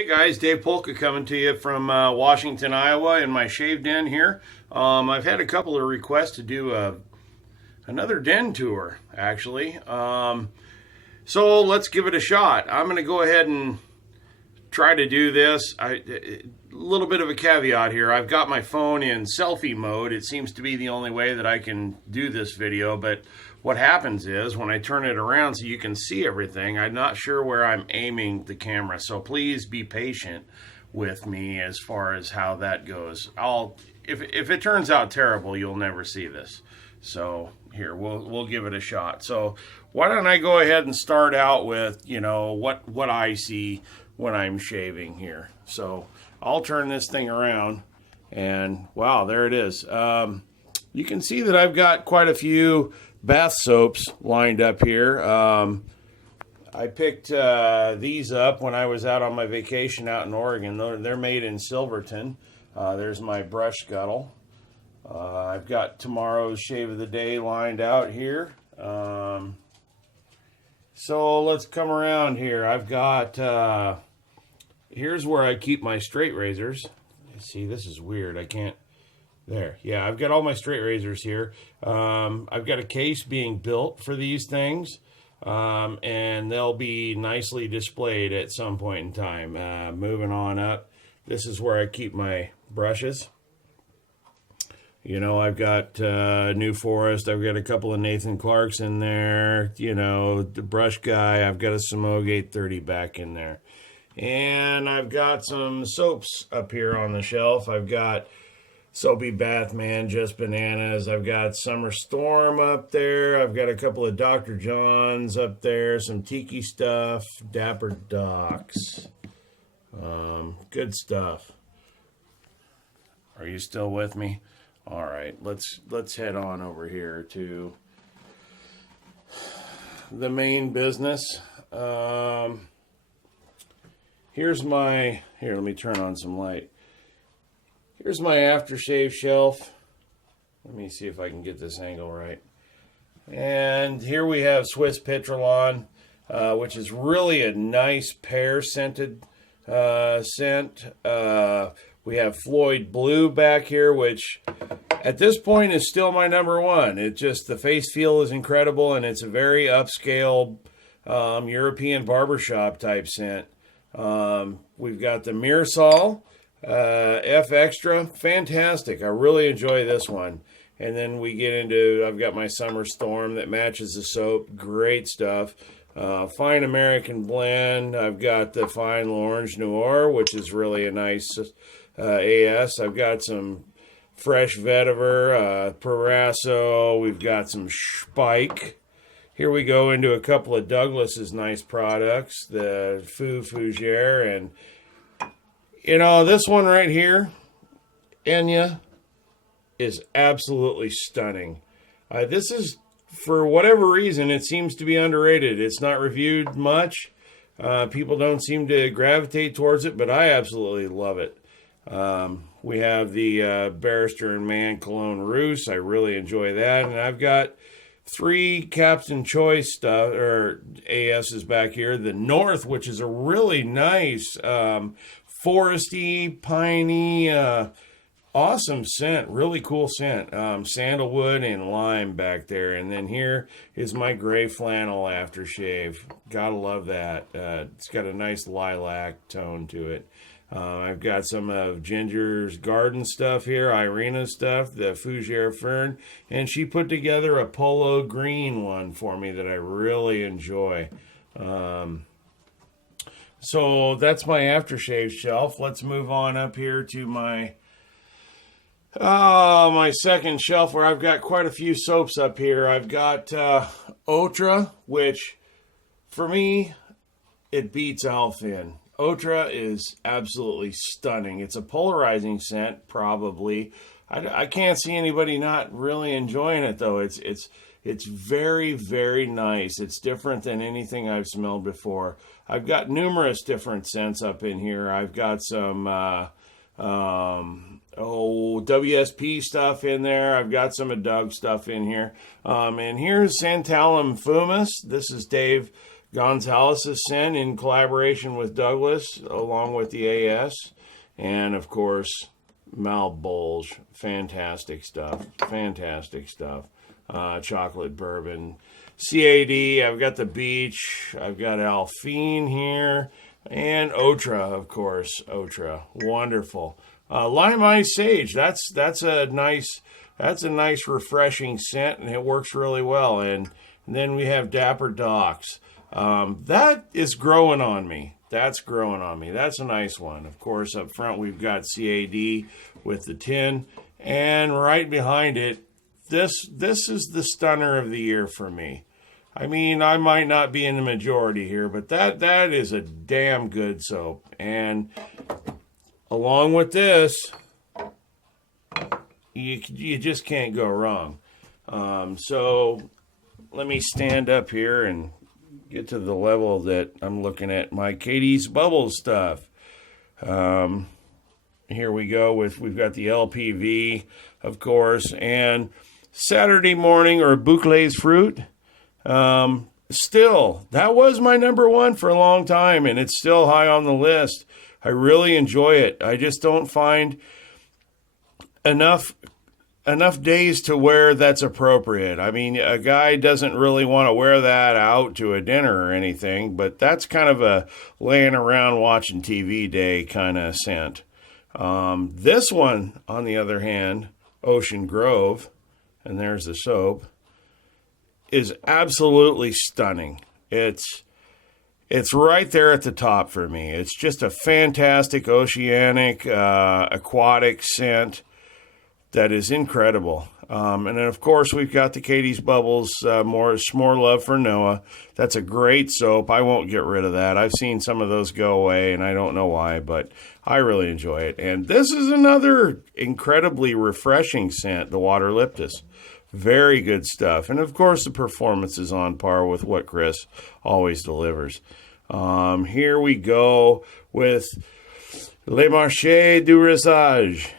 Hey guys, Dave Polka coming to you from Washington, Iowa, in my shave den here. I've had a couple of requests to do another den tour, actually. So let's give it a shot. I'm going to go ahead and try to do this. A little bit of a caveat here. I've got my phone in selfie mode. It seems to be the only way that I can do this video, but what happens is when I turn it around so you can see everything, I'm not sure where I'm aiming the camera. So please be patient with me as far as how that goes. If it turns out terrible, you'll never see this. So here, we'll give it a shot. So why don't I go ahead and start out with, what I see when I'm shaving here. So I'll turn this thing around and wow, there it is. You can see that I've got quite a few bath soaps lined up here. I picked these up when I was out on my vacation out in Oregon. They're made in Silverton. There's my brush scuttle. I've got tomorrow's shave of the day lined out here. So let's come around here. I've got, here's where I keep my straight razors. See, this is weird. I can't. There, yeah, I've got all my straight razors here. I've got a case being built for these things, and they'll be nicely displayed at some point in time. Moving on up, this is where I keep my brushes. I've got New Forest. I've got a couple of Nathan Clarks in there. The brush guy. I've got a Semogue 830 back in there. And I've got some soaps up here on the shelf. I've got Soapy Bathman, Just Bananas. I've got Summer Storm up there. I've got a couple of Dr. John's up there. Some Tiki stuff. Dapper Docs. Good stuff. Are you still with me? All right, let's head on over here to the main business. Here, let me turn on some light. Here's my aftershave shelf. Let me see if I can get this angle right. And here we have Swiss Petrolon, which is really a nice pear-scented scent. We have Floyd Blue back here, which at this point is still my number one. The face feel is incredible, and it's a very upscale European barbershop type scent. We've got the Mirsol F Extra, fantastic. I really enjoy this one. And then we get into, I've got my Summer Storm that matches the soap, great stuff. Fine American Blend. I've got the Fine L'Orange Noir, which is really a nice AS. I've got some Fresh Vetiver, Proraso. We've got some Spike. Here we go into a couple of Douglas's nice products, the Fou Fougere, and this one right here, Enya, is absolutely stunning. This is, for whatever reason, it seems to be underrated. It's not reviewed much. People don't seem to gravitate towards it, but I absolutely love it. We have the Barrister and Mann Cologne Rousse. I really enjoy that. And I've got 3 Captain Choice stuff, or AS's back here. The North, which is a really nice foresty, piney, awesome scent, really cool scent. Sandalwood and lime back there. And then here is my gray flannel aftershave. Gotta love that. It's got a nice lilac tone to it. I've got some of Ginger's garden stuff here, Irina's stuff, the Fougere Fern, and she put together a polo green one for me that I really enjoy. So that's my aftershave shelf. Let's move on up here to my second shelf where I've got quite a few soaps up here. I've got Otra, which for me, it beats Alfin. Otra is absolutely stunning. It's a polarizing scent, probably. I can't see anybody not really enjoying it, though. It's very, very nice. It's different than anything I've smelled before. I've got numerous different scents up in here. I've got some WSP stuff in there. I've got some of Doug stuff in here. And here's Santalum Fumus. This is Dave Gonzalez's scent in collaboration with Douglas, along with the AS, and of course Malbolge. Fantastic stuff. Fantastic stuff. Chocolate bourbon. CAD. I've got the Beach. I've got Alphine here, and Otra, of course. Otra. Wonderful. Lime Ice Sage. That's a nice refreshing scent, and it works really well. And then we have Dapper Docks. That is growing on me. That's growing on me. That's a nice one. Of course, up front we've got CAD with the tin, and right behind it, this is the stunner of the year for me. I mean, I might not be in the majority here, but that is a damn good soap. And along with this, you just can't go wrong. So let me stand up here and get to the level that I'm looking at my Katie's Bubbles stuff. Here we go we've got the LPV, of course, and Saturday Morning or Bouclé's Fruit. Still, that was my number one for a long time, and it's still high on the list. I really enjoy it. I just don't find enough days to wear that's appropriate. I mean, a guy doesn't really want to wear that out to a dinner or anything, but that's kind of a laying around watching TV day kind of scent. This one, on the other hand, Ocean Grove, and there's the soap, is absolutely stunning. It's right there at the top for me. It's just a fantastic oceanic, aquatic scent that is incredible. And then, of course, we've got the Katie's Bubbles, more Love for Noah. That's a great soap. I won't get rid of that. I've seen some of those go away, and I don't know why, but I really enjoy it. And this is another incredibly refreshing scent, the Waterlyptus. Very good stuff. And, of course, the performance is on par with what Chris always delivers. Here we go with Le Marché du Rosage.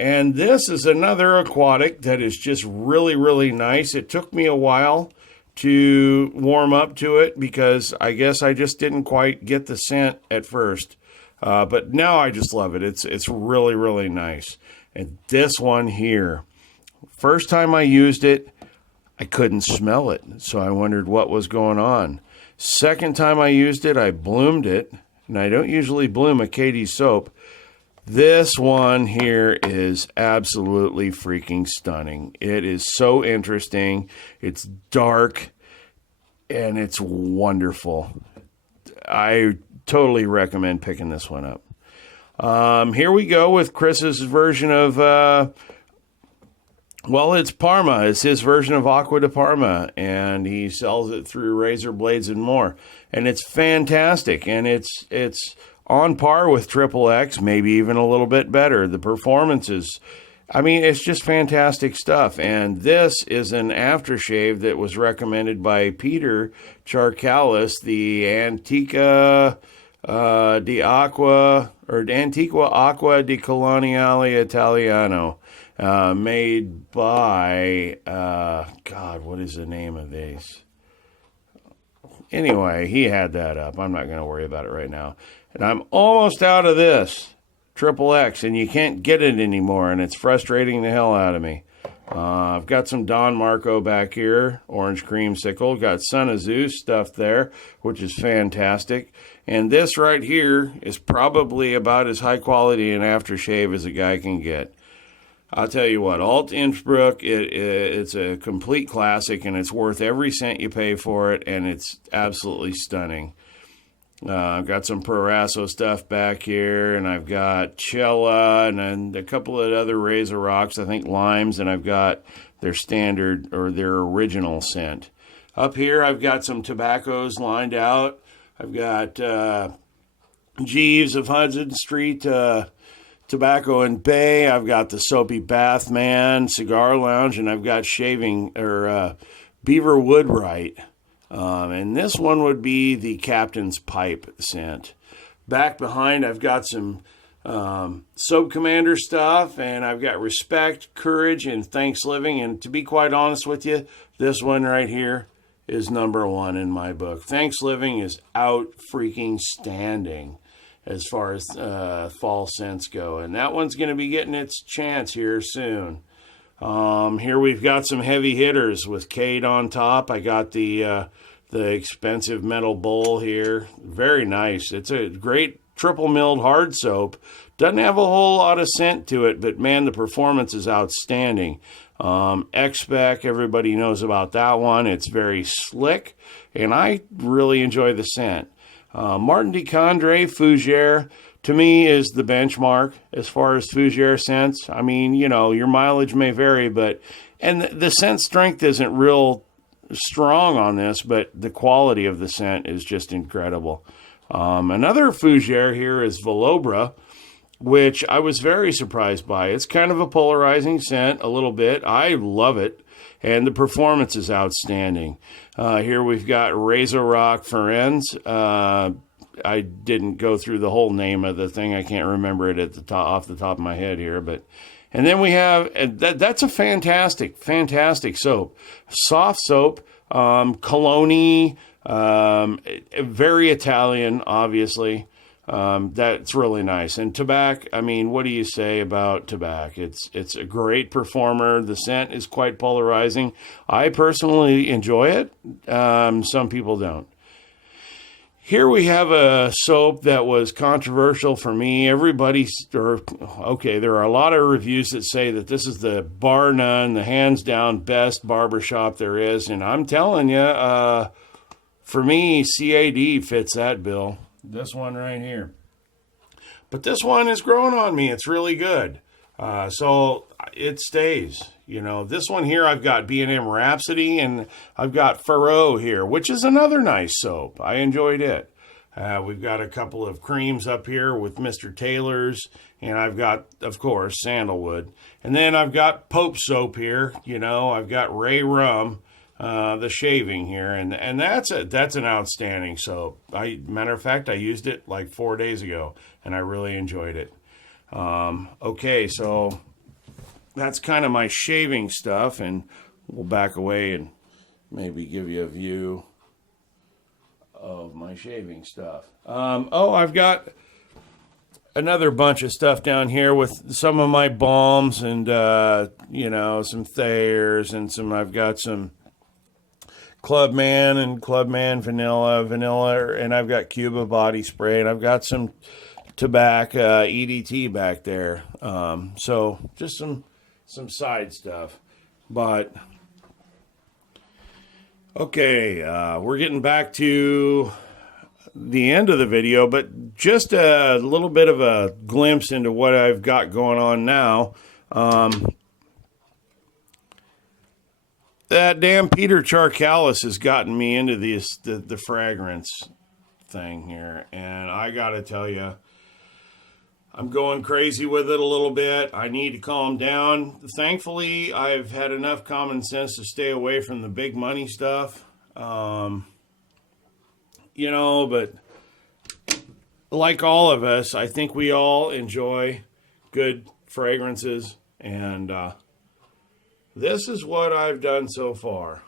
And this is another aquatic that is just really, really nice. It took me a while to warm up to it because I guess I just didn't quite get the scent at first. But now I just love it. It's really, really nice. And this one here, first time I used it, I couldn't smell it. So I wondered what was going on. Second time I used it, I bloomed it. And I don't usually bloom a Katie's soap. This one here is absolutely freaking stunning. It is so interesting. It's dark and it's wonderful. I totally recommend picking this one up. Here we go with Chris's version of, it's Parma. It's his version of Aqua de Parma, and he sells it through Razor Blades and more. And it's fantastic, and it's on par with Triple X, maybe even a little bit better. The performances, I mean, it's just fantastic stuff. And this is an aftershave that was recommended by Peter Charcalis, the Antica di Acqua, or Antiqua Acqua di Coloniale Italiano, made by, what is the name of these? Anyway, he had that up. I'm not going to worry about it right now. And I'm almost out of this Triple X, and you can't get it anymore, and it's frustrating the hell out of me. I've got some Don Marco back here, orange creamsicle. Got Son of Zeus stuff there, which is fantastic. And this right here is probably about as high quality an aftershave as a guy can get. I'll tell you what, Alt Innsbruck, it's a complete classic, and it's worth every cent you pay for it, and it's absolutely stunning. I've got some Proraso stuff back here, and I've got Cella, and then a couple of other Razor Rocks, I think limes, and I've got their standard or their original scent. Up here, I've got some tobaccos lined out. I've got Jeeves of Hudson Street Tobacco and Bay. I've got the Soapy Bathman Cigar Lounge, and I've got Beaver Woodwright. And this one would be the Captain's Pipe scent. Back behind, I've got some Soap Commander stuff, and I've got Respect, Courage, and Thanks Living. And to be quite honest with you, this one right here is #1 in my book. Thanks Living is out freaking standing as far as fall scents go. And that one's going to be getting its chance here soon. Here we've got some heavy hitters with Cade on top. I got the expensive metal bowl here. Very nice. It's a great triple milled hard soap. Doesn't have a whole lot of scent to it, but man, the performance is outstanding. X-Spec, everybody knows about that one. It's very slick, and I really enjoy the scent. Martin de Condré Fougere, to me, is the benchmark as far as Fougere scents. I mean, you know, your mileage may vary, but, and the scent strength isn't real strong on this, but the quality of the scent is just incredible. Another Fougere here is Velobra, which I was very surprised by. It's kind of a polarizing scent a little bit. I love it, and the performance is outstanding. Here we've got Razor Rock Ferenz. I didn't go through the whole name of the thing. I can't remember it at the top, off the top of my head here, but and then we have that's a fantastic soap, soft soap, cologne, very Italian, obviously. That's really nice. And Tabac, I mean, what do you say about Tabac? It's a great performer. The scent is quite polarizing. I personally enjoy it. Some people don't. Here we have a soap that was controversial for me. There are a lot of reviews that say that this is the bar none, the hands down best barbershop there is. And I'm telling you, for me, CAD fits that bill. This one right here. But this one is growing on me. It's really good. So it stays. You know, this one here, I've got B&M Rhapsody, and I've got Furrow here, which is another nice soap. I enjoyed it. We've got a couple of creams up here with Mr. Taylor's, and I've got, of course, Sandalwood. And then I've got Pope soap here. You know, I've got Ray Rum, the shaving here, and that's an outstanding soap. Matter of fact, I used it like 4 days ago, and I really enjoyed it. Okay, so that's kind of my shaving stuff, and we'll back away and maybe give you a view of my shaving stuff. I've got another bunch of stuff down here with some of my balms and, you know, some Thayers and I've got some Clubman and Clubman vanilla, and I've got Cuba body spray, and I've got some tobacco EDT back there. So just some side stuff. But okay, we're getting back to the end of the video, but just a little bit of a glimpse into what I've got going on now. That damn Peter Charcalis has gotten me into the fragrance thing here, and I gotta tell you, I'm going crazy with it a little bit. I need to calm down. Thankfully, I've had enough common sense to stay away from the big money stuff. You know, but like all of us, I think we all enjoy good fragrances, and this is what I've done so far.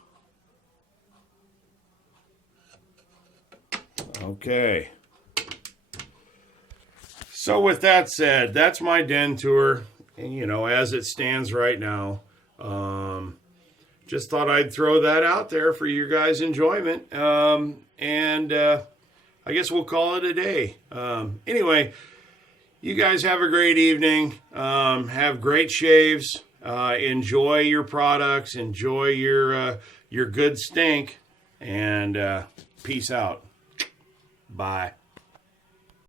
Okay. So with that said, that's my den tour, and, you know, as it stands right now. Just thought I'd throw that out there for your guys' enjoyment. And I guess we'll call it a day. Anyway, you guys have a great evening. Have great shaves. Enjoy your products. Enjoy your good stink. And peace out. Bye.